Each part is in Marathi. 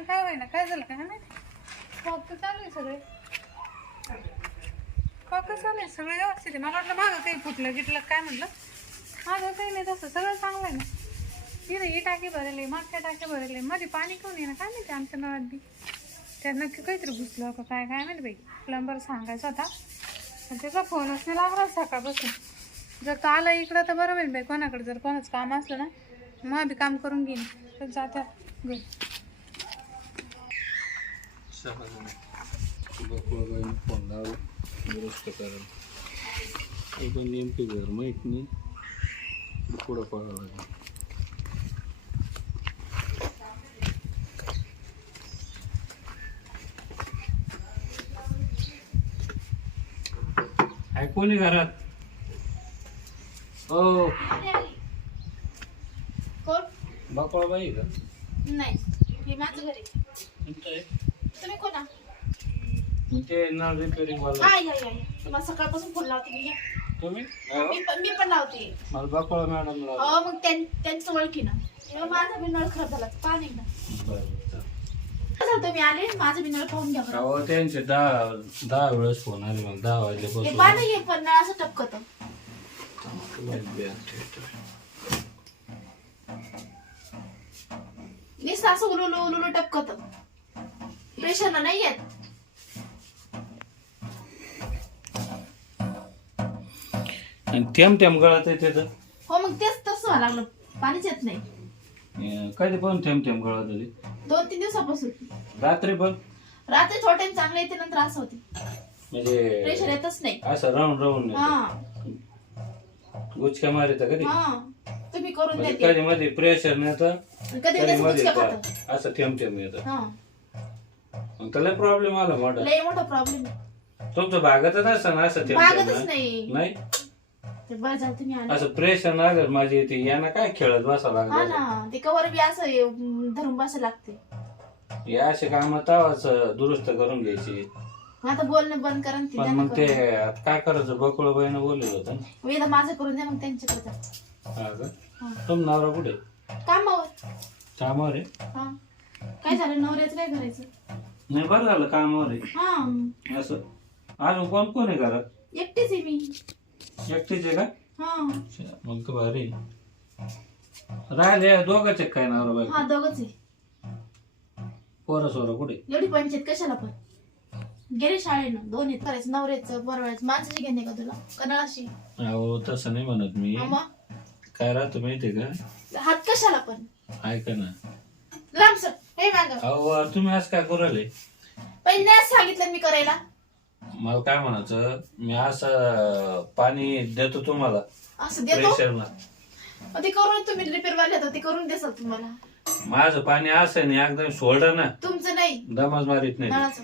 आणि काय होईना? काय झालं काय माहिती? कॉक तर चालू आहे सगळे. कॉक तर चालू आहे सगळं व्यवस्थित आहे. मला वाटलं मागं काही फुटलं गिटलं काय म्हणलं? माझं काही नाही तसं सगळं चांगलं आहे ना. इथं ही टाकी भरेल मागच्या टाक्या भरेल. मध्ये पाणी कोण येणं काय माहिती आमच्या नळात बी? त्यात नक्की काहीतरी घुसलं का काय काय माहिती बाई? प्लंबर सांगायचा होता. पण त्याचा फोनच नाही लागला सकाळपासून. जर तो आला इकडं तर बरं होईल बाई. कोणाकडे जर कोणाचं काम असलं ना मग बी काम करून घेईन. तर जात्या. घरी बकुळाबाईने फोन लावला दुरुस्त करा ते पण नेमके घर माहीत नाही पुढं पळावं लागेल आहे कोणी घरात. हो. कोण? बकुळाबाई का? नाही हे माझं घर आहे. तुमचं आहे? तुम्ही कोणा मग ते नळ रिपेअरिंग वाला. तुम्हाला सकाळपासून फोन लावते मी या. तुम्ही? मी पण मी पण लावते. मला बकुळा मॅडम लावा. अहो मग त्यां- त्यांचं ओळखी ना तेव्हा माझा बी नळ खराब झाला पाणी. कसं तुम्ही आले? माझा बी नळ पाहून घ्या बरं. अहो त्यांचे दहा दहा वेळेस फोन आले मग दहा हे वाजल्यापासून पाणी हे पण नळ असं टपकत. नुसतं असं उलुलू उलुलू टपकत. प्रेशर नाही येत आणि थेंब थेंब गळत आहे त्याचं. हो मग तेच तसं व्हायला लागलं. पाणीच येत नाही. अं, कधी पण थेंब थेंब गळत होती. दोन तीन दिवसापासून. रात्री पण? रात्री थोडे चांगले येते नंतर असं होते. म्हणजे प्रेशर येतच नाही. असं राहून राहून हा. गुचक्या मारित कधी? हा. तुम्ही करून म्हणजे देते. कधी मध्ये प्रेशर नाही कधी कधी कधी मध्ये. खातं. असं थेंब थेंब येतं. हा. मग त्याला प्रॉब्लेम आला मोठा लय मोठा प्रॉब्लेम तुमचं भागतच असं ना असं भागतच थेंब नाही. नाही? ते बरं झालं तुम्ही आले. असं प्रेशर आलं माझी येते यांना काय खेळत बसावं हा लागलं ना ते कवर बी असं हे, अं, धरून बसायला लागते. या असे काम तवाच दुरुस्त करून घ्यायची. मग आता बोलणं बंद करा आणि ते पण त्यांना मग ते. आता काय करायचं? बकुळबाईनं बोललेलं होतं. ना. एकदा माझं करून द्या मग त्यांच्याकडे जा. हा का? हा. तुम नवरा कुठे? कामावर. कामावर आहे? हा. काय झालं? नवऱ्याचं काय करायचं? नाही बरं झालं कामावर आहे. हा. असं. अजून कोण कोण आहे घरात? एकटीच आहे मी. एकटीच आहे का? हा. मग तर भारी राहिले दोघाच काय नवरा बाई हा दोघच आहे. पोरं सोरं कुठे? एवढी पंचायत कशाला पण? गेले शाळेनं दोन आहेत करायचं नवऱ्याचं बरोबर माणसाची घेणे का तुला? कनाळाशी अहो तसं नाही म्हणत मी. मग काय राहतो माहितीये का? हात कशाला पण? ऐका ना. हे माग. अहो तुम्ही आज काय करू राहिले? पहिल्याच सांगितलं मी करायला. मला काय म्हणायचं मी असं पाणी देतो तुम्हाला. असं देतो? मग ते करून तुम्ही रिपेअर वाले होता ते करून देसाल तुम्हाला. माझं पाणी असं नाही एकदम सोडलं ना. तुमचं नाही. दमच मारित नाही नळाचं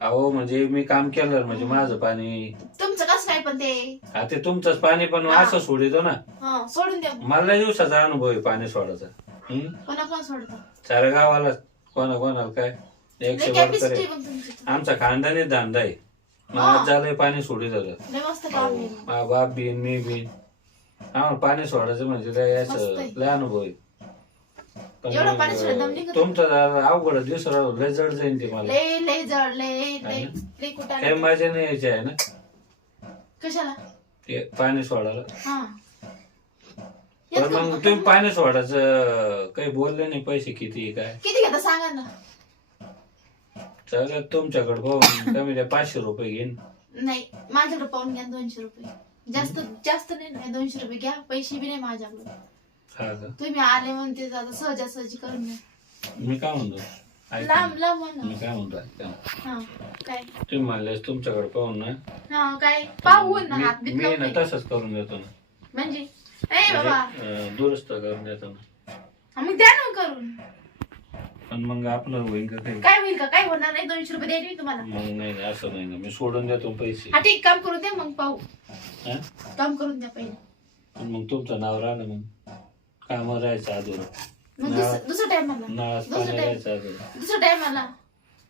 अहो म्हणजे मी काम केलं म्हणजे माझं पाणी. तुमचं कसं काय पण ते? हा ते तुमचंच पाणी पण. असं सोडितो ना. हा सोडून द्या. मला लय दिवसाचा अनुभव आहे पाणी सोडायचा? कोणा कोण सोडता? गावाला कोणा कोणाला काय? एकशे लय वर तर कॅपॅसिटी आहे. पण तुमची आमचा खानदानी धंदा आहे. हा. आज झालंय पाणी लय मस्त काम आहे. मा बाप बिन मी बिन आम्हाला पाणी सोडायचं म्हणजे लय मस्त असं आहे. लय अनुभव आहे. एवढं पाणी दम निघत. तुमचं जरा अवघड आहे, दुसरं लय जड जाईल ते मला. लय लय जड लय लय आहे लय कुठं काही मजा नाही यायची आहे ना? कशाला? ते पाणी सोडायला. हा. येत मग? तुम्ही पाणी सोडायचं काही बोलले नाही पैसे किती काय? किती घेता सांगा ना. सगळं तुमच्याकडे पाहून कमी द्या पाचशे रुपये घेईन. नाही माझ्याकडे पाहून घ्या दोनशे रुपये. जास्त जास्त नाही दोनशे रुपये घ्या पैसे बी नाही माझ्याकडे. हा का? तुम्ही आले म्हणते आता सहजासहजी करून द्या मी काय म्हणतो? ऐका लांब ना. लांब मी म्हणा काय म्हणतो ऐका ना. हा काय? तुम्ही म्हणले तुमच्याकडे पाहून ना. हा काय? पाहून ना मी- हात बीत मी लावून ना नाही. तसंच करून देतो ना. म्हणजे? ए बाबा. म्हणजे, अं, दुरुस्त करून देतो ना. हा, मग द्या ना करून. पण मग आपलं होईल का काही? काय होईल का? काय होणार नाही? दोनशे रुपये द्यायचे मी तुम्हाला. मग नाही नाही, असं नाही ना. मी सोडून देतो पैसे. हा ठीक काम करून द्या मग पाहू. हा? काम करून द्या पहिले. पण मग तुमचं नाव राहिलं मग. कामावर राहायचं अजून मग दुसरं दुसरं टाइम मला नळात दुसरं पाणी टाइम राहायचं अजून दुसरं टाइम मला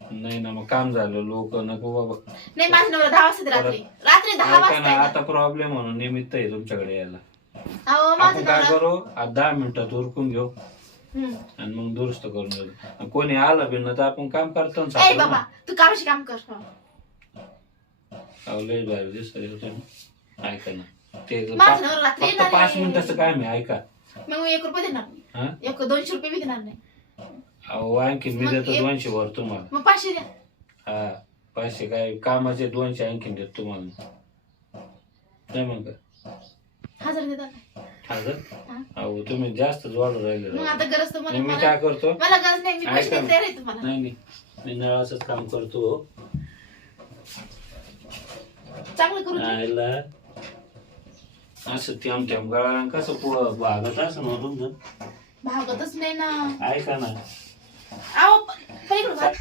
नाही ना मग काम झालं. लोक नको बाबा. नाही माझ्या नवरा दहा वाजता रात्री. रात्री दहा ऐका वाजता ना. आता प्रॉब्लेम म्हणून निमित्त आहे तुमच्याकडे यायला. अहो माझा आपण काय करू? आज दहा मिनिटात उरकून घेऊ. हम्म. आणि मग दुरुस्त करून आणि कोणी आलं बिन तर आपण काम करतो ना ए सापडून. बाबा तू कामाशी काम कर. हो. अहो, लय भारी दिसतंय होतं ना ऐका ना. ते माझं पा- नवरा रात्री फक्त येणार पाच आहे. मिनिटाचं काय मी ऐका. मग मी एक रुपये देणार नाही. हा? एक दोनशे रुपये बी देणार नाही. अहो आणखी मी मग देतो एक- दोनशे वर तुम्हाला. मग पाचशे द्या. हा पाचशे काय? कामाचे दोनशे आणखीन देतो तुम्हाला. काय मग? हा. अहो तुम्ही जास्त जोड राहिले मग आता गरज तर मला मी मला काय करतो? मला गरज नाही मी पैसे ऐका देते रे तुम्हाला. नाही नाही. मी नळाचंच काम करतो. चांगलं करू दे. आयला. असं थेंब थेंब गळा कसं पुढं भागत असं ना. भागतच नाही ना. ऐका ना. आहो पलीकडे भाग.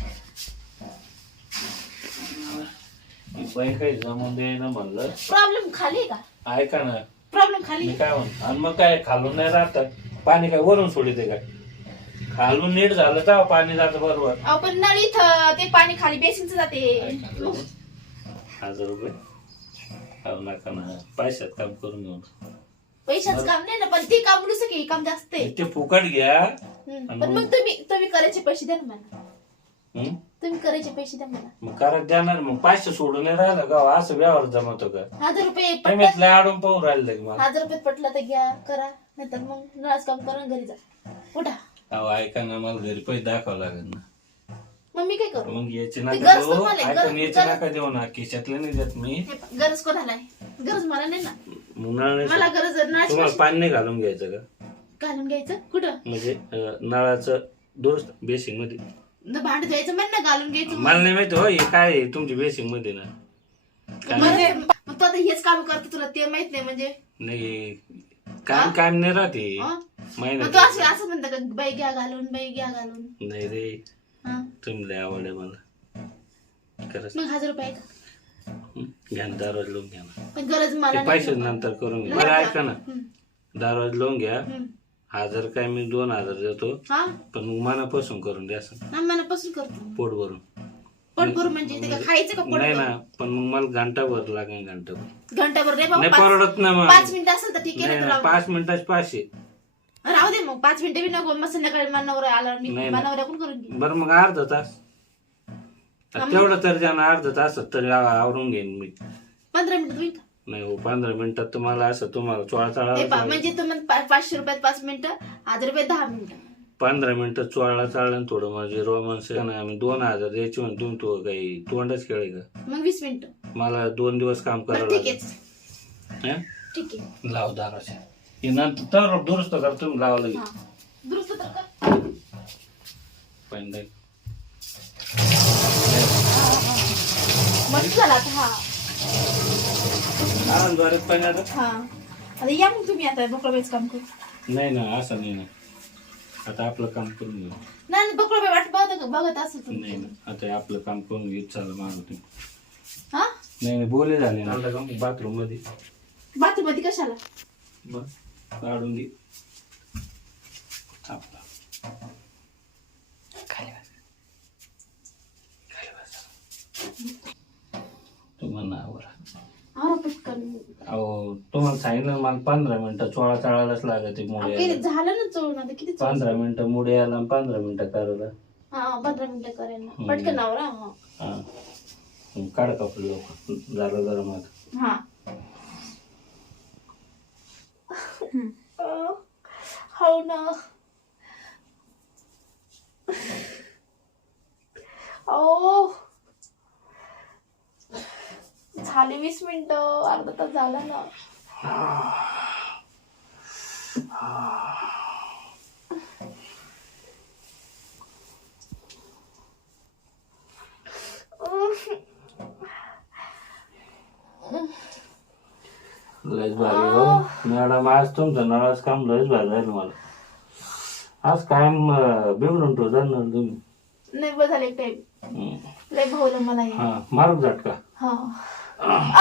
ही बाई काही जमून दे ना म्हणलं. प्रॉब्लेम खाली आहे का? ऐका ना. प्रॉब्लेम खाली. मी. काय म्हणतो? आणि मग काय खालून नाही राहत. पाणी काय वरून सोडिते काय? खालून नीट झालं तर पाणी जातं बरोबर. अहो पण नळ इथं ते पाणी खाली बेसिनच जाते. हजार रुपये? अहो नका ना. पैशात काम करून घेऊन. पैशाच काम नाही ना पण ते काम नुसतं की हे काम जास्त आहे. ते फुकट घ्या. हम्म. पण मग- तुम्ही तुम्ही करायचे पैसे द्या ना मला? तुम्ही करायचे पैसे द्या मला. मग करत देणार. मग पाचशे सोडून नाही राहिलं का असं व्यवहार जमतो का? हजार रुपये नाही पटलं मी आडून पाहू राहिले की मला? हजार रुपये पटलं तर घ्या करा. नाहीतर मग नळाच काम करा आणि घरी जा. उठा. अहो ऐका ना मला घरी पैसे दाखवावं लागेल ना. मग मी काय करू? मग याचे ते नका गरज देऊ. तुम्हाला आहे, ऐका गरज- ना याचे गरज- नका देऊ ना. खिशातले नाही देत मी. हे पहा, गरज कोणाला आहे? गरज मला नाही ना. मग नळ नाही मला. गरज आहे. नळाची तुम्हाला पाणी नाही घालून घ्यायचं का? घालून घ्यायचं? कुठं? म्हणजे अं, नळाचं दुरुस्त बेसिंगमध्ये भांड द्यायचं म्हण ना घालून घ्यायचं मला नाही माहिती हो हे काय आहे तुमच्या बेसिंगमध्ये ना? काय म्हणजे मग तू आता हेच काम करतो तुला ते माहीत नाही म्हणजे. नाही काम काम नाही राहते हं? मग तू असं असं म्हणता का बाई घ्या घालून बाई घ्या घालून. नाही रे. हा? तुम्ही लय आवड आहे मला. खरंच. मग हजार रुपये का हं? घ्या ना दरवाज लावून घ्या ना. पण गरज मला ते नाही. पैसे नंतर करून घ्या. बरं ऐका ना. हम्म, दरवाज लावून घ्या. हजार काय मी दोन हजार देतो. हा? पण मग मनापासून करून द्या असं. ना मनापासून करतो. पोट भरून पोट भरून म्हणजे ते का खायचं का नाही? ना पण मग मला घंटा भर लागेल घंटा भर घंटाभर रे बाबा नाही पाच परवडत ना मग. पाच मिनिटं असेल तर ठीक आहे नाही ना ना तुला पाच मिनिटाचे पाचशे. राहू दे मग पाच मिनिटं बी नको. मग संध्याकाळी मानावर आला मी नाही, नाही. मानावर पण करून घे बरं मग अर्धा तास. तेवढं तरी जाणं अर्धा तास तरी आव- आवरून घेईन मी. पंधरा मिनिटं होईल का? नाही हो पंधरा मिनिटात तुम्हाला असं तुम्हाला चोळा हे चाळा म्हणजे तुम्ही पा- पाचशे रुपयात पाच मिनिटं हजार रुपये दहा मिनिटं. पंधरा मिनिटं चोळला चाललं आणि थोडं माझे रोमांस नाही आम्ही दोन हजार द्यायचे म्हणून तुम्ही तो काही तोंडच खेळे का? मग वीस मिनिटं. मला दोन दिवस काम बरं करावं ठीक लागेल. आहे हं? ठीक आहे. लाव दाराच्या. हे नंतर तर दुरुस्त कर तुम्ही लावा लागेल हा दुरुस्त तर कर. पहिल्यांदा मस्त झाला आता हा. हा. आता या मग तुम्ही आता बकळबाईच काम करू. नाही ना असं नाही ना. आता आपलं काम करून घेऊ. नाही नाही, बकळबाई वाट बघत बघत असेल नाही ना आता आपलं काम करून घेऊ चाललं मागं तुम्ही हा? नाही नाही बोले झाले ना. बाथरूममध्ये बाथरूममध्ये कशाला? मग? काढून घे आपला खाली बस. खाली बस. तुम्हाला आवरा हा पटकन अहो मला पंधरा मिनिटं चोळा चाळायलाच लागत मुळे. किती झालं ना चोळून आता किती चोळून? पंधरा मिनिटं मुळे यायला आणि पंधरा मिनिटं करायला. हा पंधरा मिनिटं करेल ना. पटकन आवरा हा. हा. मग काढ कपडे लोक झालं जरा मग. हा. अं, हो ना. ओ झाले वीस मिनिटं. अर्धा तास झाला ना. लयच भारी हो मॅडम आज तुमचं नळाच काम लयच भारी राहील मला आज कायम अं, बिघडून तो जाणार तुम्ही नाही बस झाले हम्म. लय भावलं मला हे. हा मारू झटका हा आह!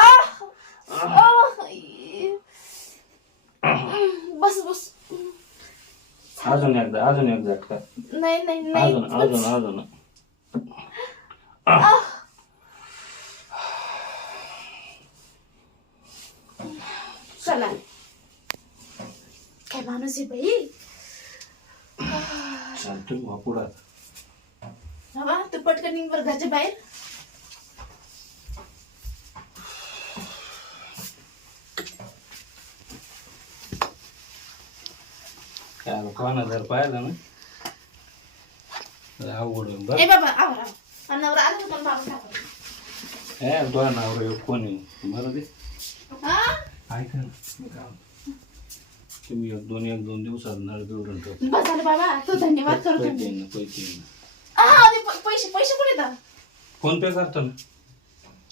आह! बस बस. अजून एकदा अजून एक झटका नाही नाही नाही. अजून अजून अजून. चला. काय माणूस आहे बाई? चालतोय पुढं. बाबा तू पटकन निघ बरं घरच्या बाहेर. काय कोणा जर पाहिलं ना अवघड होईल बरं. ए बाबा आवर आणि नवरा आला होता बाबा सापडला. ए तुझा नवरा एक कोणी बरं दे. हा? ऐका ना. तुम्ही एक दोन एक दोन दिवसात नळ बिवडून बस झालं बाबा तू धन्यवाद करतो पैसे मी येईन ना पैसे. येईन ना. हा ते प- पैसे पैसे कुठे येतात फोन पे करतो ना.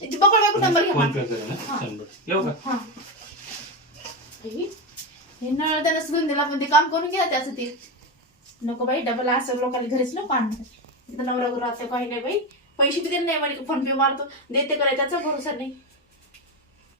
ते बायको नंबर घ्या फोन. पे करेन ना? शंभर. येऊ का? हा. हे नळ त्यानं सुधून दिला पण ते काम करून घ्या त्याचं ते. नको बाई डबल असं लोकांना घरीच नको आणणार नवरा गुरु आता काही नाही बाई. पैसे बी देत नाही म्हणे फोन पे मारतो. देते करायचा त्याचा भरोसा नाही.